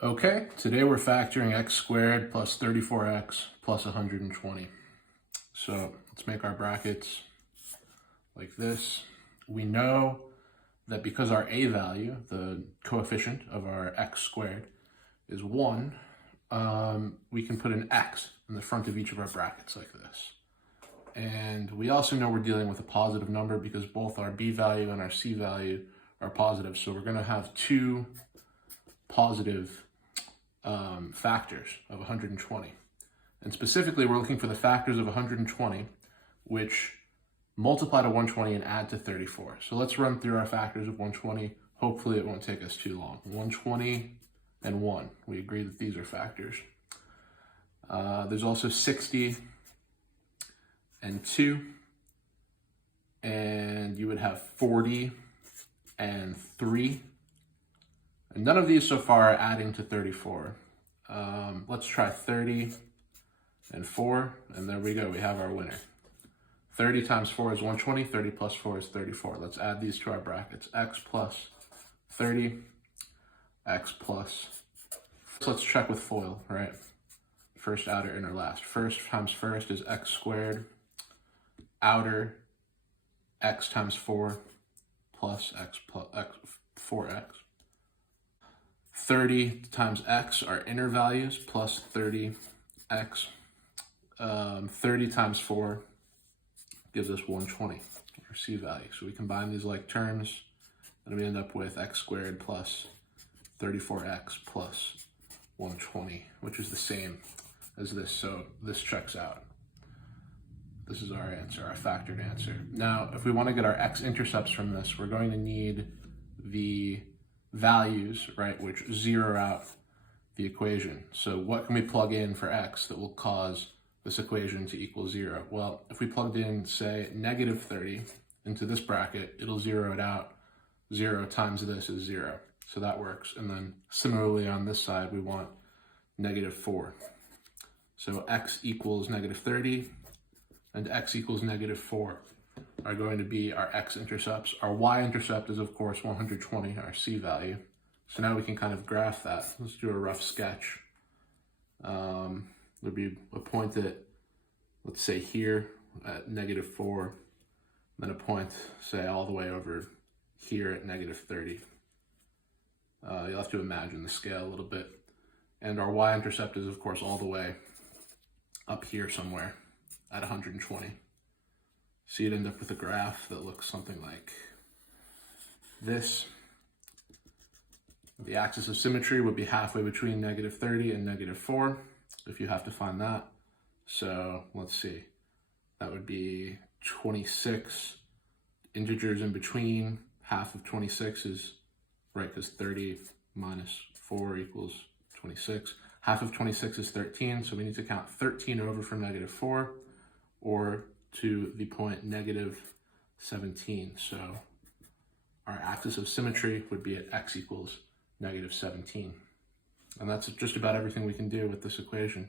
Okay, today we're factoring x squared plus 34x plus 120. So let's make our brackets like this. We know that because our a value, the coefficient of our x squared, is 1, we can put an x in the front of each of our brackets like this. And we also know we're dealing with a positive number because both our b value and our c value are positive. So we're going to have two positive factors of 120. And specifically, we're looking for the factors of 120, which multiply to 120 and add to 34. So let's run through our factors of 120. Hopefully it won't take us too long. 120 and 1. We agree that these are factors. There's also 60 and 2. And you would have 40 and 3. And none of these so far are adding to 34. Let's try 30 and 4, and there we go, we have our winner. 30 times 4 is 120, 30 plus 4 is 34. Let's add these to our brackets. X plus 30, X plus, so let's check with FOIL, right? First, outer, inner, last. First times first is x squared, outer, x times 4 plus x 4x. 30 times x are inner values plus 30x. 30 times 4 gives us 120, our c value. So we combine these like terms, and we end up with x squared plus 34x plus 120, which is the same as this. So this checks out. This is our answer, our factored answer. Now, if we want to get our x-intercepts from this, we're going to need the values, right, which zero out the equation. So what can we plug in for x that will cause this equation to equal 0? Well, if we plugged in, say, negative 30 into this bracket, it'll zero it out. 0 times this is 0. So that works. And then similarly on this side, we want negative 4. So x equals negative 30 and x equals negative 4 are going to be our x-intercepts. Our y-intercept is, of course, 120, our c value. So now we can kind of graph that. Let's do a rough sketch. There'll be a point at, let's say here, at negative 4, then a point, say, all the way over here at negative 30. You'll have to imagine the scale a little bit. And our y-intercept is, of course, all the way up here somewhere at 120. So you'd end up with a graph that looks something like this. The axis of symmetry would be halfway between negative 30 and negative 4, if you have to find that. So let's see, that would be 26 integers in between. Half of 26 is, right, because 30 minus 4 equals 26. Half of 26 is 13, so we need to count 13 over from negative 4, or to the point negative 17. So our axis of symmetry would be at x equals negative 17. And that's just about everything we can do with this equation.